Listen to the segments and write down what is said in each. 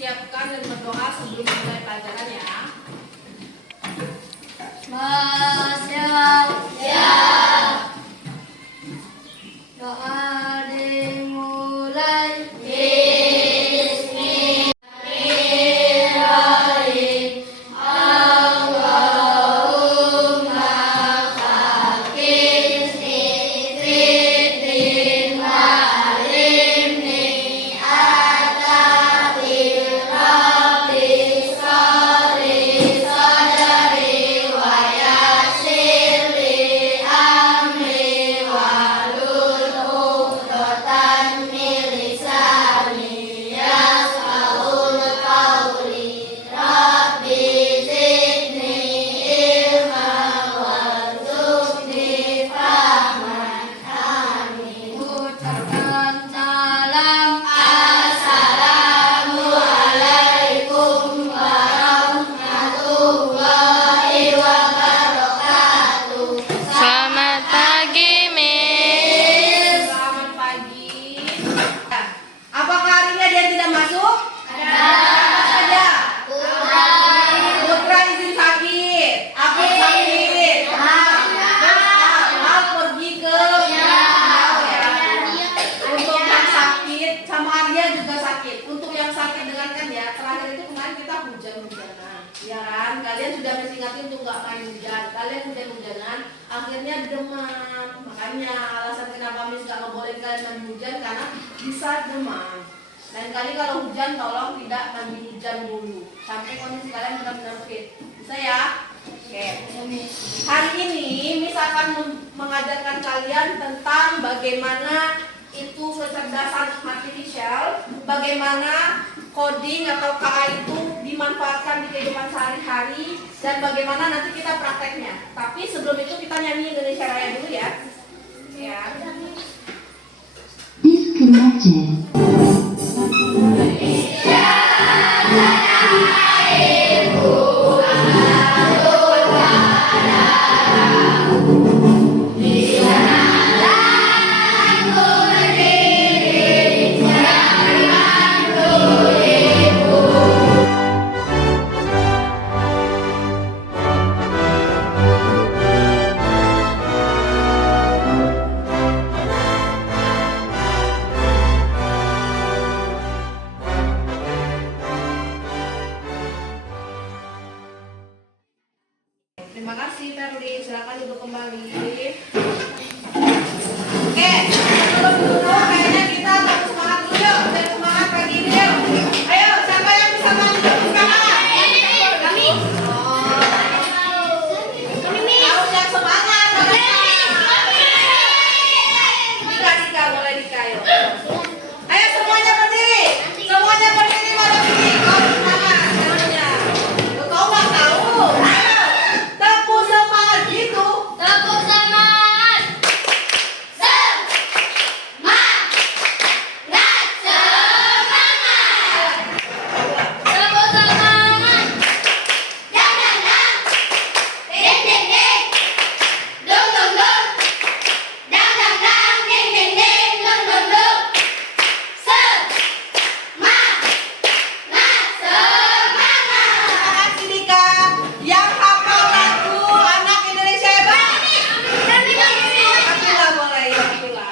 siapkan dan berdoa sebelum mulai pelajaran ya. Mas, siap. Doa dimulai. Bismillahirrahmanirrahim. Allahumma fakirni fiddin wa'alimni atabil rabbi sari sadari wa yassirli amri wahlul uqdatan min lisani yafqahul qawli. Rabbi zidni ilman warzuqni fahman. Amin. Ucapkan salam. Assalamualaikum warahmatullahi wabarakatuh. Selamat pagi, Miss. Selamat pagi. Apakah hari ini ada yang tidak masuk? Ada. Putra izin sakit. Aku sakit. Al pergi ke Untuk yang sakit sama Arya juga sakit. Untuk yang sakit dengarkan ya. Terakhir itu kemarin kita hujan-hujanan. Ya kan? Kalian sudah mesti ngerti untuk nggak main hujan. Kalian hujan-hujanan, akhirnya demam. Makanya alasan kenapa Miss nggak ngebolehin kalian mandi hujan karena bisa demam. Lain kali kalau hujan tolong tidak mandi hujan dulu sampai kondisi kalian benar-benar fit. Bisa ya? Oke. Hari ini Miss akan mengajarkan kalian tentang bagaimana itu kecerdasan artifisial, bagaimana coding atau KA itu dimanfaatkan di kehidupan sehari-hari dan bagaimana nanti kita prakteknya. Tapi sebelum itu kita nyanyi Indonesia Raya dulu ya. Ya. Disconnected. Terima kasih Ferli, silakan duduk kembali. Oke, sebelum duduk kayaknya kita harus semangat dulu yuk. Dan semangat pagi ini yuk. Ayo, siapa yang bisa manjat sekarang? Kami. Harus yang semangat. Dika, mulai Dika yuk. Ayo semuanya berdiri. Semuanya berdiri malam ini. Kau semangat semuanya. Kau nggak tahu. Ayo, tepuk semangat gitu. Tepuk semangat. Tepuk semangat. Dang dang dang. Ding ding ding. Dung dung dung. Dang dang dang. Ding ding ding. Dung dung dung. Semangat. Semangat. Terima kasih Dika. Yang hafal lagu Anak Indonesia Hebat. Akila boleh ya, Akila.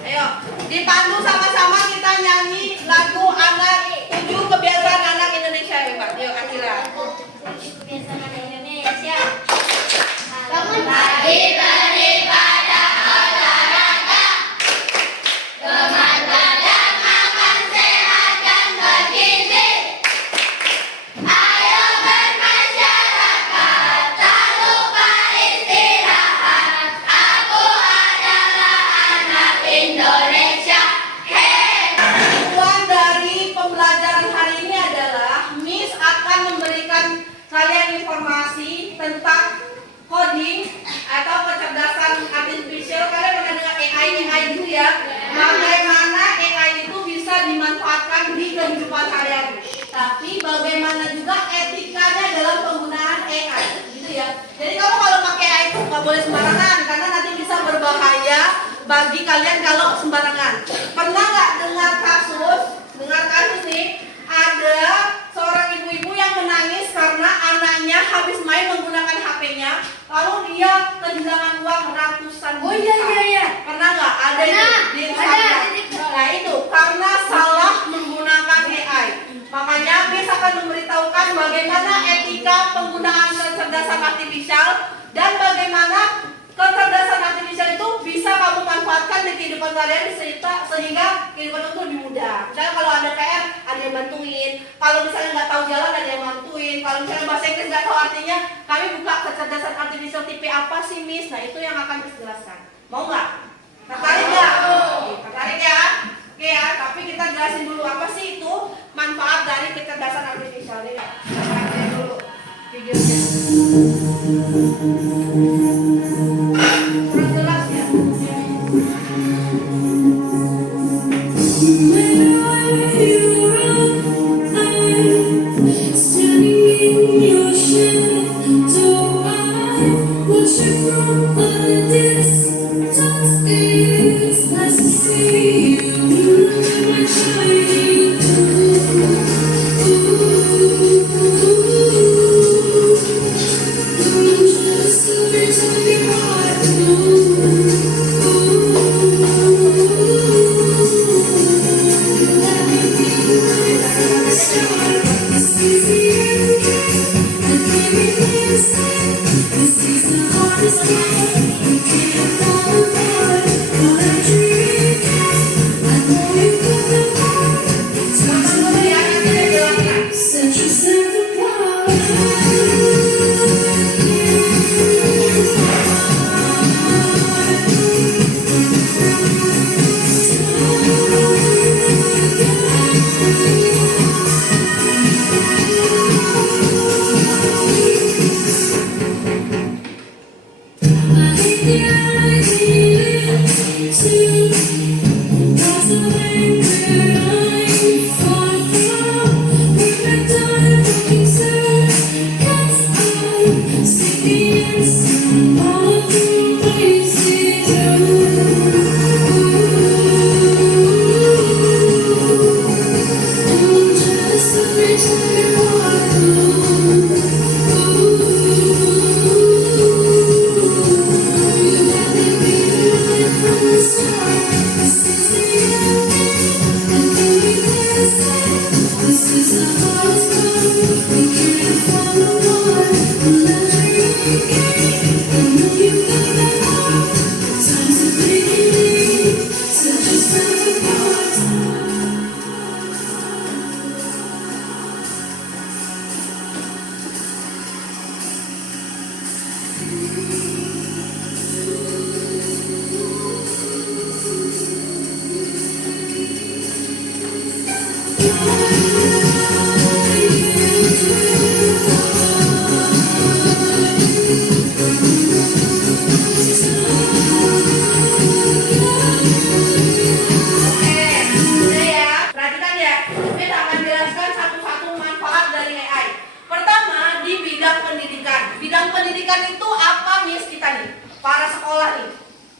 Ayo, dipandu sama-sama kita nyanyi lagu Anak 7 Kebiasaan Anak Indonesia Hebat. Yuk Akila. Kebiasaan Indonesia. Bangun pagi beribadah olahraga. Gemat badan makan sehat dan bergizi. Ayo bermasyarakat, tak lupa istirahat. Aku adalah anak Indonesia. Tujuan dari pembelajaran hari ini adalah Miss akan memberikan kalian informasi tentang coding atau kecerdasan artifisial. Kalian pernah dengar AI itu ya? Bagaimana AI itu bisa dimanfaatkan di kehidupan sehari-hari. Tapi bagaimana juga etikanya dalam penggunaan AI, gitu ya. Jadi kamu kalau pakai AI itu nggak boleh sembarangan karena nanti bisa berbahaya bagi kalian kalau sembarangan. Pernah nggak dengar kasus nih ada bagaimana etika penggunaan kecerdasan artifisial dan bagaimana kecerdasan artifisial itu bisa kamu manfaatkan di kehidupan kalian sehingga kehidupan itu lebih mudah. Misalnya kalau ada PR, ada yang bantuin. Kalau misalnya nggak tahu jalan, ada yang bantuin. Kalau misalnya bahasa Inggris nggak tahu artinya, kami buka kecerdasan artifisial tipe apa sih, Miss? Nah, itu yang akan Miss jelaskan. Mau nggak? Tertarik nggak? Tertarik ya? Oke ya, tapi kita jelasin dulu apa sih itu manfaat dari kecerdasan artifisial ini. Kita dulu videonya. Kurang jelas ya? Bidang pendidikan itu apa, Miss, kita nih? Para sekolah nih.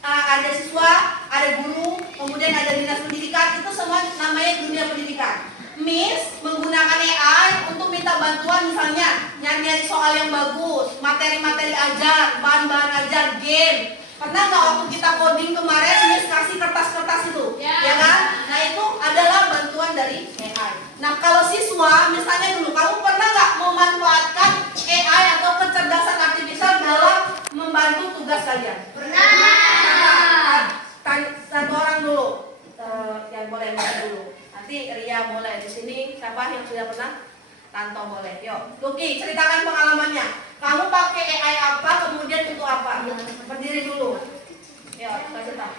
Ada siswa, ada guru, kemudian ada dinas pendidikan, itu semua namanya dunia pendidikan. Miss menggunakan AI untuk minta bantuan, misalnya nyari-nyari soal yang bagus, materi-materi ajar, bahan-bahan ajar, game. Pernah nggak waktu kita coding kemarin, Miss kasih kertas-kertas itu? Ya kan? Nah, itu adalah bantuan dari AI. Nah, kalau siswa, misalnya dulu, kamu pernah nggak memanfaatkan AI atau kecerdasan artifisial dalam membantu tugas kalian? Pernah. Satu orang dulu, yang boleh dulu. Nanti Ria mulai di sini. Siapa yang sudah pernah? Tanto boleh. Yuk, Lucky, ceritakan pengalamannya. Kamu pakai AI apa? Kemudian untuk apa? Berdiri dulu. Yuk, kasih tahu.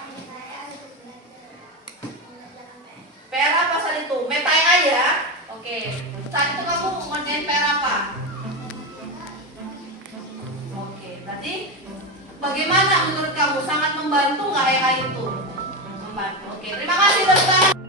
PR apa saat itu? Meta AI ya? Oke. Saat itu kamu ngerjain PR apa? Oke. Tadi bagaimana menurut kamu? Sangat membantu nggak AI itu? Membantu. Oke. Terima kasih teman-teman.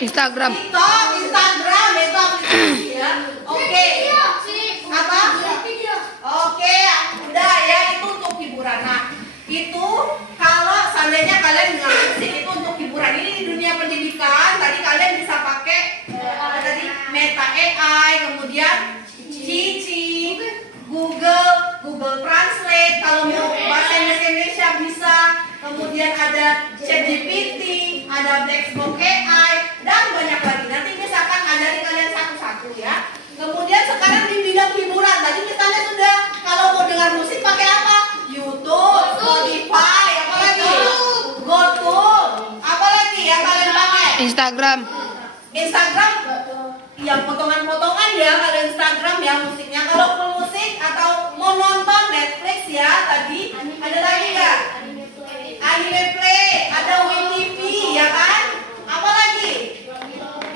Instagram. TikTok, Instagram itu aplikasi ya. Oke. Apa? Oke, udah ya, itu untuk hiburan. Nah, itu kalau seandainya kalian nggak musik itu untuk hiburan. Ini di dunia pendidikan, tadi kalian bisa pakai apa tadi? Meta AI, kemudian Cici, Google Translate. Kalau mau bahasa Indonesia bisa. Kemudian ada ChatGPT, ada Blackbox AI, dan banyak lagi. Nanti misalkan ajari kalian satu-satu ya. Kemudian sekarang di bidang hiburan, tadi misalnya sudah kalau mau dengar musik pakai apa? YouTube, Spotify, apa lagi? GoTo, apa lagi yang kalian pakai? Instagram. Instagram, yang potongan-potongan ya kalau Instagram ya musiknya. Kalau full musik atau mau nonton Netflix ya tadi, ada lagi nggak? Anime Play, ada WeTV ya kan? Apa lagi?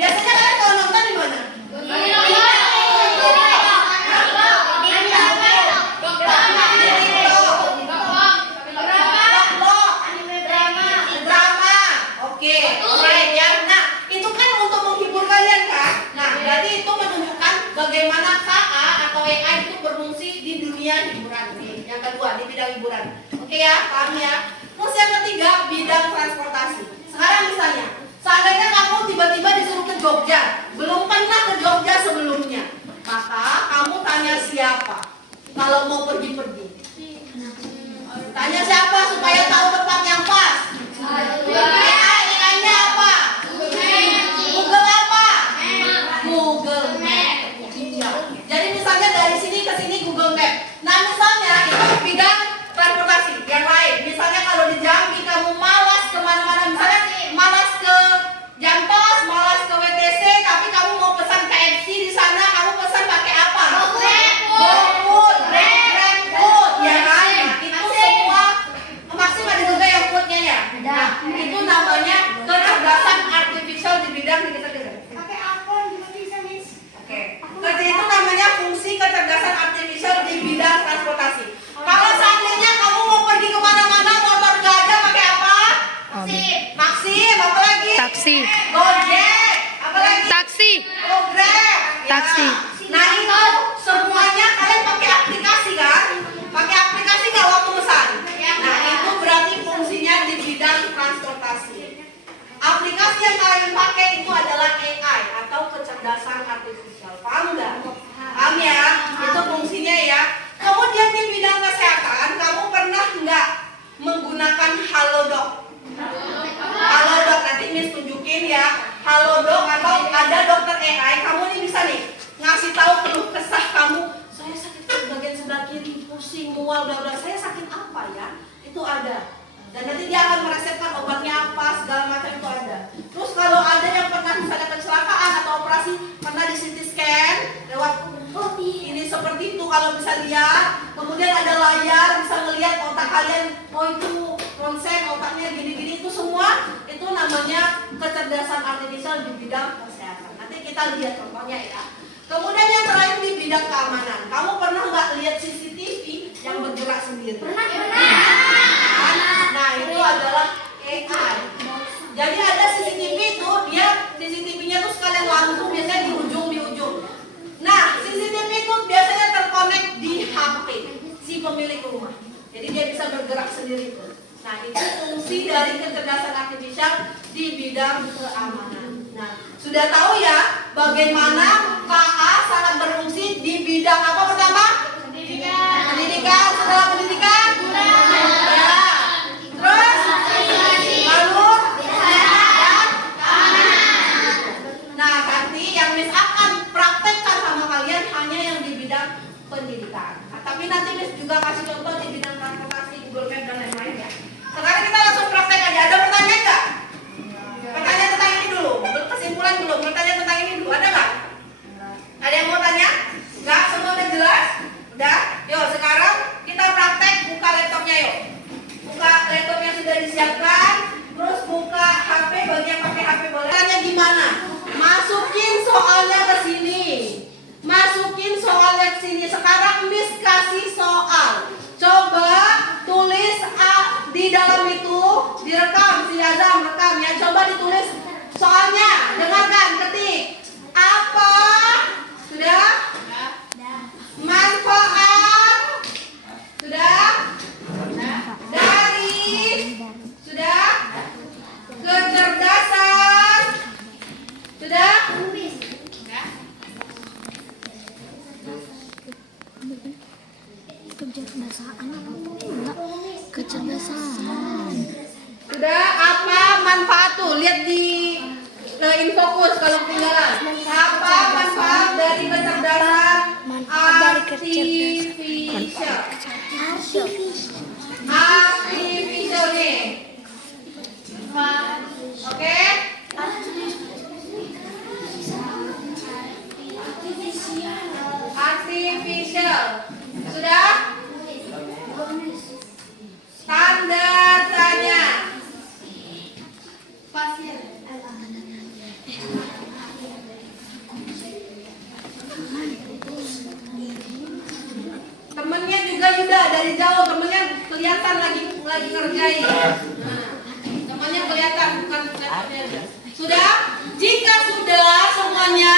Biasanya kalian kalau nonton di mana? Drama. Oke, alright ya. Nah, itu kan untuk menghibur kalian kan? Nah, berarti itu menunjukkan bagaimana KA atau AI itu berfungsi di dunia hiburan nih. Yang kedua di bidang hiburan. Oke ya, paham ya? Terus yang ketiga bidang transportasi. Sekarang misalnya, seandainya kamu tiba-tiba disuruh ke Jogja, belum pernah ke Jogja sebelumnya, maka kamu tanya siapa kalau mau pergi-pergi? Tanya siapa supaya tahu tempat yang pas? AI-nya apa? Google apa? Google Map. Iya. Jadi misalnya dari sini ke sini Google Map. Nah misalnya itu bidang transportasi yang lain. Misalnya kalau di Jambi kamu malas kemana-mana, misalnya malas ke Jantos, malas ke WTC, tapi kamu mau pesan KFC di sana, kamu pesan pakai apa? GoFood, GrabFood, ya kan? Nah, itu semua Maksim ada juga yang foodnya ya. Nah, itu namanya kecerdasan artificial di bidang Pakai akun juga bisa, Miss. Oke. Itu namanya fungsi kecerdasan artificial di bidang transportasi. Kalau seandainya kamu mau pergi kemana-mana motor nggak ada, pakai apa? Maxim, apa lagi? Taksi. Gojek, apa lagi? Taksi. Grab. Taksi. Nah itu semuanya kalian pakai aplikasi kan? Pakai aplikasi nggak waktu pesan? Nah itu berarti fungsinya di bidang transportasi. Aplikasi yang kalian pakai itu adalah AI atau kecerdasan artificial. Paham nggak? Paham ya? Itu fungsinya ya. Kemudian di bidang kesehatan, kamu pernah nggak menggunakan Halodoc? Halodoc nanti Miss tunjukin ya. Halodoc atau ada dokter AI, kamu nih bisa nih ngasih tahu keluh kesah kamu. Saya sakit bagian sebelah kiri, pusing, mual, bla bla. Saya sakit apa ya? Itu ada. Dan nanti dia akan meresepkan obatnya apa, segala macam itu ada. Terus kalau ada yang pernah misalnya kecelakaan atau operasi, pernah di CT scan lewat ini seperti itu kalau bisa lihat. Kemudian ada layar bisa melihat otak kalian. Oh itu ronsen otaknya gini-gini, itu semua itu namanya kecerdasan artificial di bidang kesehatan. Nanti kita lihat contohnya ya. Kemudian yang terakhir di bidang keamanan. Kamu pernah nggak lihat CCTV yang bergerak sendiri? Pernah. Nah itu adalah AI. Jadi ada CCTV itu dia CCTV-nya tuh sekalian langsung biasanya di ujung. Nah CCTV itu biasanya terkonek di HP si pemilik rumah. Jadi dia bisa bergerak sendiri. Nah itu fungsi dari kecerdasan artificial di bidang keamanan. Nah sudah tahu ya bagaimana KA sangat berfungsi di bidang apa pertama? Pendidikan. Setelah pendidikan? Ya. Terus? Lalu? Dan? Nah nanti yang Miss akan praktekkan sama kalian hanya yang di bidang pendidikan. Nah, tapi nanti Miss juga kasih contoh di bidang transportasi, Google Map dan lain-lain ya. Sekarang kita langsung praktek aja. Ada pertanyaan nggak? Pertanyaan tentang ini dulu. Kesimpulan dulu. Pertanyaan tentang ini dulu. Ada nggak? Ada yang mau tanya? Nggak? Semua udah jelas? Udah? Yuk sekarang kita praktek. Buka laptopnya yuk. Buka laptop yang sudah disiapkan. Terus buka HP. Bagi yang pakai HP boleh. Tanya gimana? Masukin soalnya ke sini. Masukin soalnya ke sini. Sekarang Miss kasih soal. Coba Kecerdasan. Sudah, apa manfaat tuh? Lihat di infokus kalau ketinggalan. Apa manfaat dari kecerdasan artificial? Artificial nih. Oke? Artificial. Sudah? Tanda tanya. Temennya juga Yuda dari jauh, temennya kelihatan lagi ngerjain. Nah, temennya kelihatan bukan laptopnya. Sudah? Jika sudah semuanya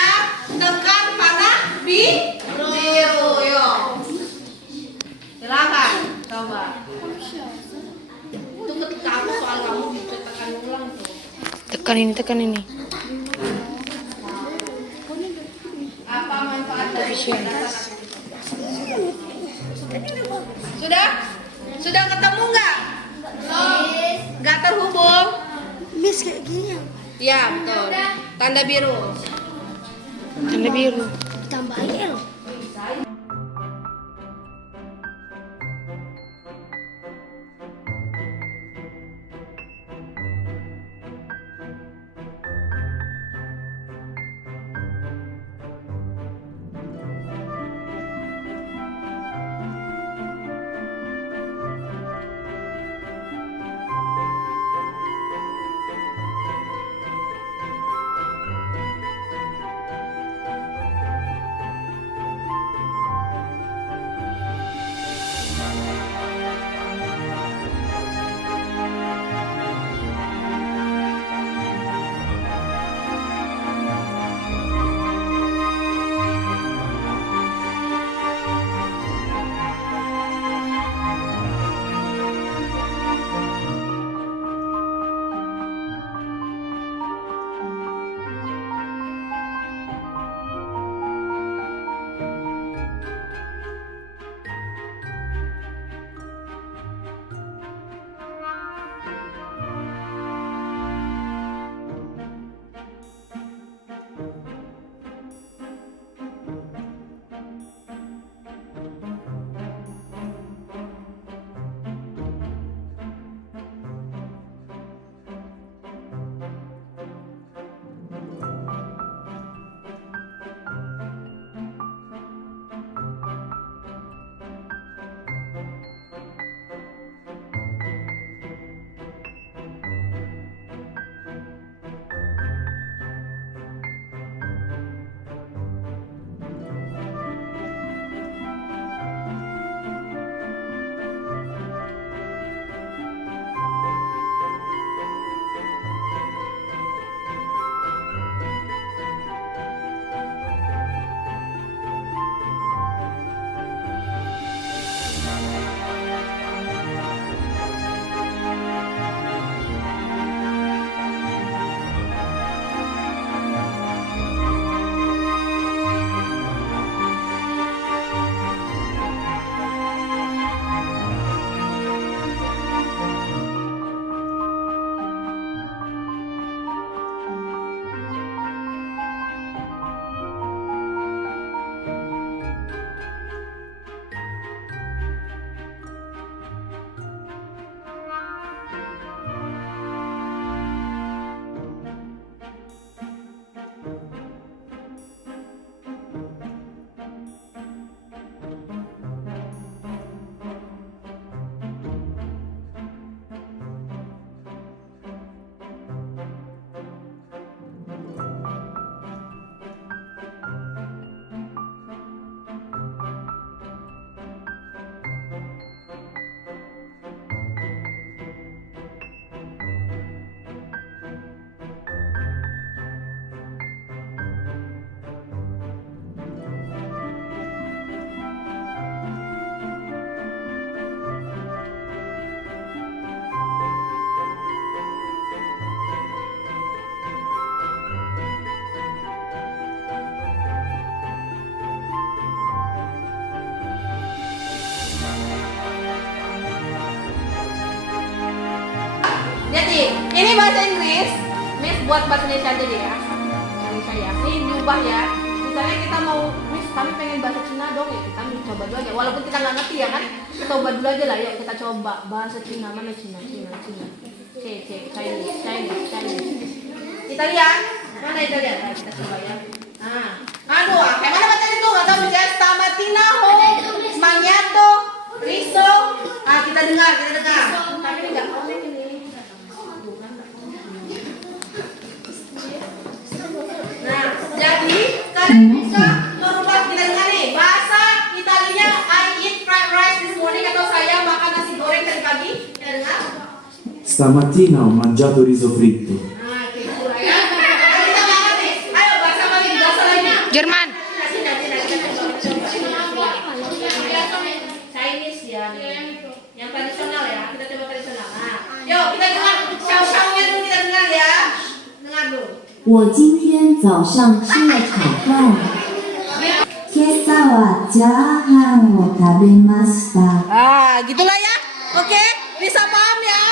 tekan panah biru. Yo. Silakan coba. Itu ketika aku soal kamu bisa tekan ulang tuh. Tekan ini. Apa manfaat dari kecerdasan? Sudah? Sudah ketemu nggak? Nggak terhubung? Miss kayak gini. Iya betul. Tanda biru. Tanda biru. Tambah L. Ini bahasa Inggris. Miss buat bahasa Indonesia aja deh ya. Indonesia ya. Ini diubah ya. Misalnya kita mau, Miss kami pengen bahasa Cina dong ya. Kita coba dulu aja. Walaupun kita nggak ngerti ya kan. Kita coba dulu aja lah. Yuk kita coba bahasa Cina. Mana Cina? Chinese. Italian? Mana Italian? Nah, kita coba ya. Nah, aduh, kayak mana bacaan itu? Nggak tahu baca. Stamatinaho, Magnato, Riso. Ah, kita dengar. Tapi ini nggak connect ini. Nah, jadi kalian bisa merubah, kita dengar nih bahasa Italinya. I eat fried rice this morning, atau saya makan nasi goreng tadi pagi. Kita dengar. Stamattina ho mangiato riso fritto. Nah, gitu lah ya. Kita banget nih. Ayo bahasa lagi. Jerman. Chinese ya nih. Yang tradisional ya. Kita coba tradisional. Nah, yuk kita dengar. Xiao-xiao-nya dulu kita dengar ya. Dengar dulu. 我今天早上吃了炒饭。今朝はチャーハンを食べました。 Ah, gitulah ya. Oke, bisa paham ya?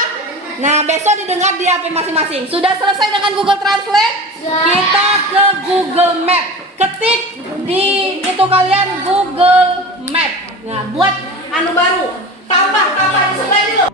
Nah, besok didengar di HP masing-masing. Sudah selesai dengan Google Translate? Kita ke Google Map. Ketik di itu kalian Google Map. Nah, buat anu baru. Tambah di sebelah dulu.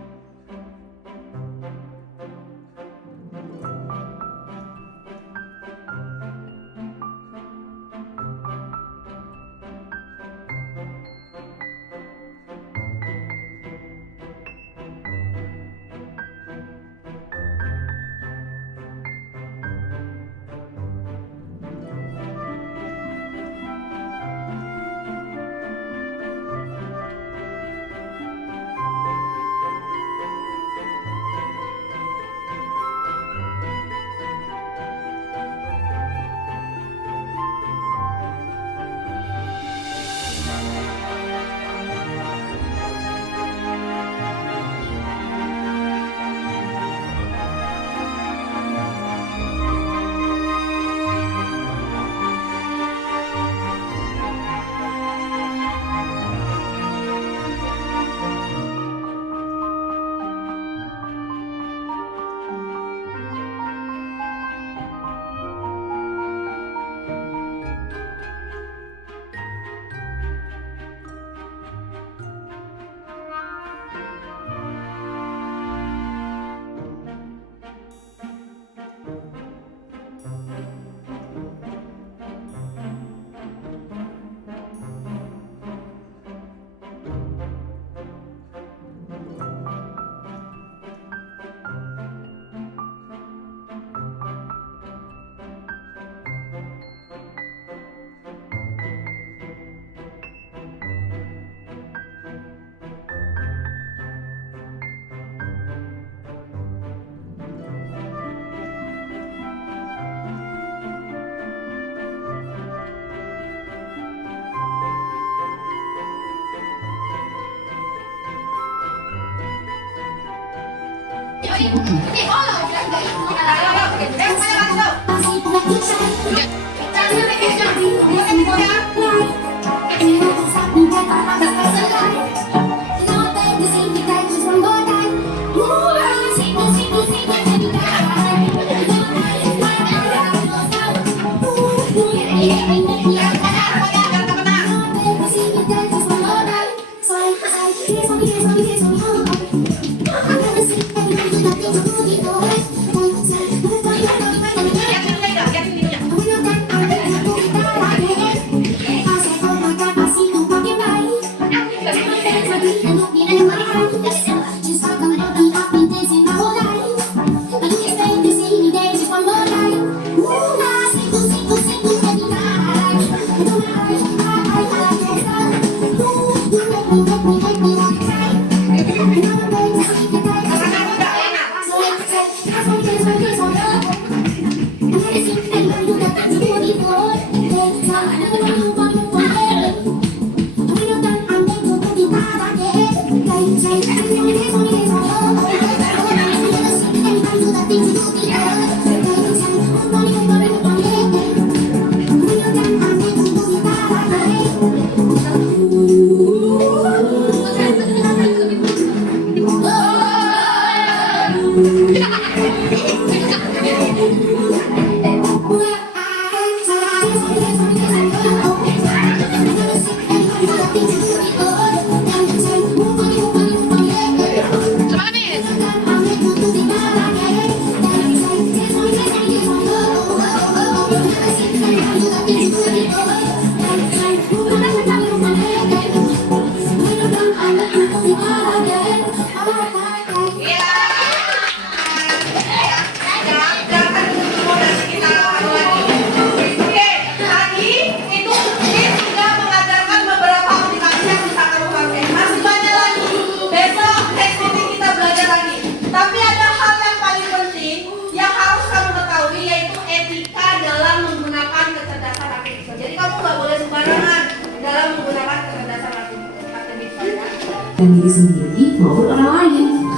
dan diri sendiri maupun orang lain.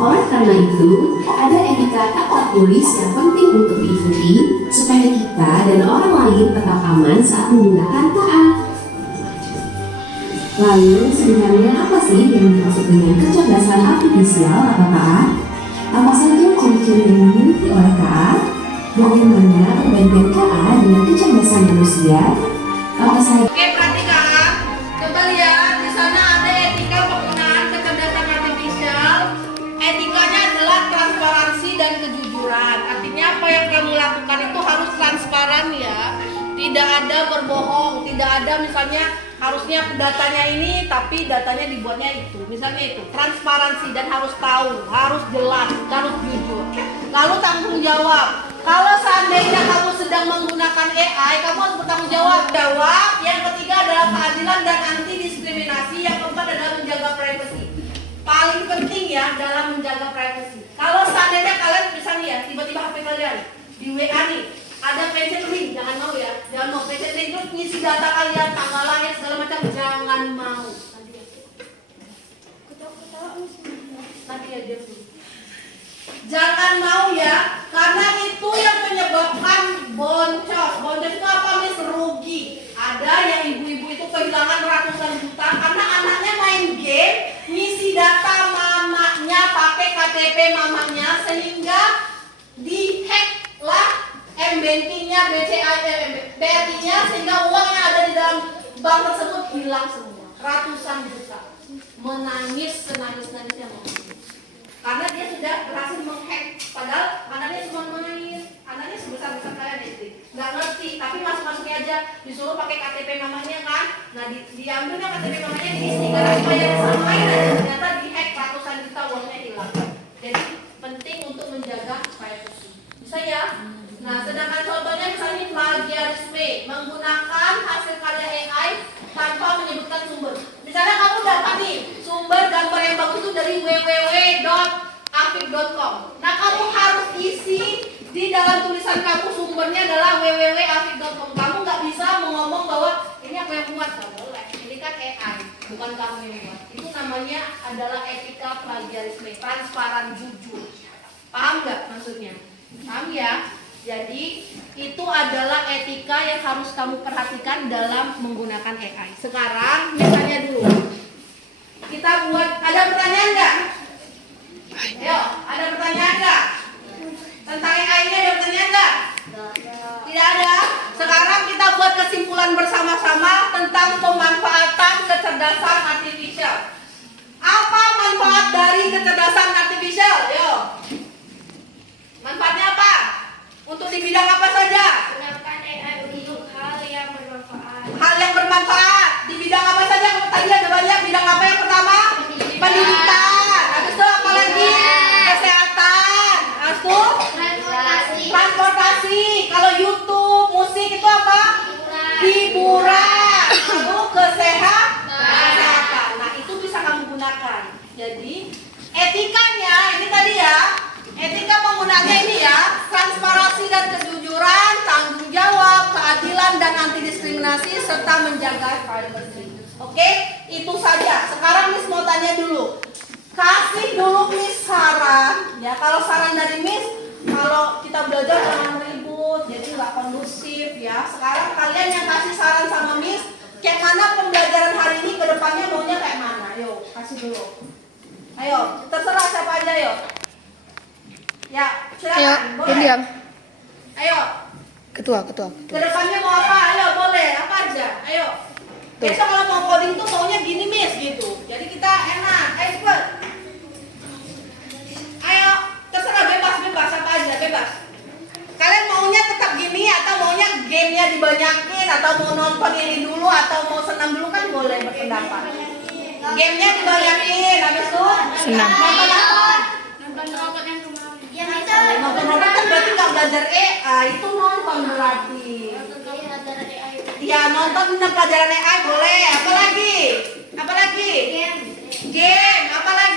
Oleh karena itu, ada etika tata tulis yang penting untuk diikuti supaya kita dan orang lain tetap aman saat menggunakan TA. Lalu, sebenarnya apa sih yang dimaksud dengan kecerdasan artifisial atau TA? Apa saja ciri-ciri yang dimiliki oleh TA? Bagaimana perbandingan TA dengan kecerdasan manusia? Apa saja? Oke, perhatikan. Coba lihat di sana ada etika penggunaan kecerdasan artifisial. Etikanya adalah transparansi dan kejujuran. Artinya apa yang kamu lakukan itu harus transparan ya. Tidak ada berbohong, tidak ada misalnya harusnya datanya ini tapi datanya dibuatnya itu. Misalnya itu, transparansi dan harus tahu, harus jelas, harus jujur. Lalu tanggung jawab. Kalau seandainya kamu sedang menggunakan AI, kamu harus bertanggung jawab. Yang ketiga adalah keadilan dan anti diskriminasi. Yang keempat adalah menjaga privasi. Paling penting ya dalam menjaga privasi. Kalau seandainya kalian misalnya ya tiba-tiba HP kalian di WA nih ada pencet link, jangan mau ya, jangan mau pencet link terus ngisi data kalian, tanggal lahir segala macam, jangan mau. Nanti aja dulu. Jangan mau ya, karena itu yang menyebabkan boncos. Boncos itu apa nih? Rugi. Ada yang ibu-ibu itu kehilangan ratusan juta karena anaknya main game, ngisi data mamanya, pakai KTP mamanya, sehingga dihack lah M-Banking-nya, BRI-nya, sehingga uang yang ada di dalam bank tersebut hilang semua, ratusan juta. Menangis senangis-nangisnya karena dia sudah berhasil menghack, padahal anaknya cuma main, anaknya sebesar-besar kalian SD, nggak ngerti, tapi masuk-masuknya aja disuruh pakai KTP mamanya kan, nah diambilnya KTP mamanya diisi, karena supaya bisa main aja, ternyata dihack ratusan juta, uangnya hilang. Jadi penting untuk menjaga privacy, bisa ya? Nah, sedangkan contohnya misalnya plagiarisme, menggunakan hasil karya AI tanpa menyebutkan sumber. Misalnya kamu dapat nih sumber gambar yang bagus itu dari www.afik.com. Nah, kamu harus isi di dalam tulisan kamu sumbernya adalah www.afik.com. Kamu nggak bisa ngomong bahwa ini aku yang buat, nggak boleh. Ini kan AI, bukan kamu yang buat. Itu namanya adalah etika plagiarisme, transparan, jujur. Paham nggak maksudnya? Paham ya? Jadi itu adalah etika yang harus kamu perhatikan dalam menggunakan AI. Sekarang misalnya dulu kita buat, ada pertanyaan nggak? Ayo, ada pertanyaan nggak? Tentang AI ini ada pertanyaan nggak? Tidak ada. Sekarang kita buat kesimpulan bersama-sama tentang pemanfaatan kecerdasan artifisial. Apa manfaat dari kecerdasan artifisial? Yo, manfaatnya apa? Untuk di bidang apa saja? Gunakan AI untuk hal yang bermanfaat. Hal yang bermanfaat. Di bidang apa saja? Tadi ada banyak. Bidang apa yang pertama? Pendidikan. Habis itu apa lagi? Kesehatan. Habis itu? Transportasi. Kalau YouTube, musik itu apa? Hiburan. Lalu kesehatan. Nah, itu bisa kamu gunakan. Jadi, etikanya ini tadi ya. Etika penggunaannya ini ya, transparansi dan kejujuran, tanggung jawab, keadilan dan anti diskriminasi serta menjaga privacy. Oke, itu saja. Sekarang Miss mau tanya dulu. Kasih dulu Miss saran, ya kalau saran dari Miss, kalau kita belajar jangan ribut, jadi nggak kondusif ya. Sekarang kalian yang kasih saran sama Miss, kayak mana pembelajaran hari ini ke depannya maunya kayak mana? Ayo, kasih dulu. Ayo, terserah siapa aja yuk. Ya, silakan. Boleh. diam. Ayo. Ketua. Kedepannya mau apa? Ayo, boleh. Apa aja? Ayo. Besok kalau mau coding tuh maunya gini Miss gitu. Jadi kita enak. Ayo cepet. Ayo, terserah bebas apa aja, bebas. Kalian maunya tetap gini atau mau dibanyakin atau mau nonton ini dulu atau mau senam dulu kan boleh berpendapat. Gamenya dibanyakin, habis itu Senam. nonton apa? Nonton robot yang kemarin. Yang itu. Nonton robot kan berarti nggak belajar itu nonton berarti. Ya nonton pelajaran AI boleh. Apa lagi? Apa lagi? Game. Game. Apa lagi?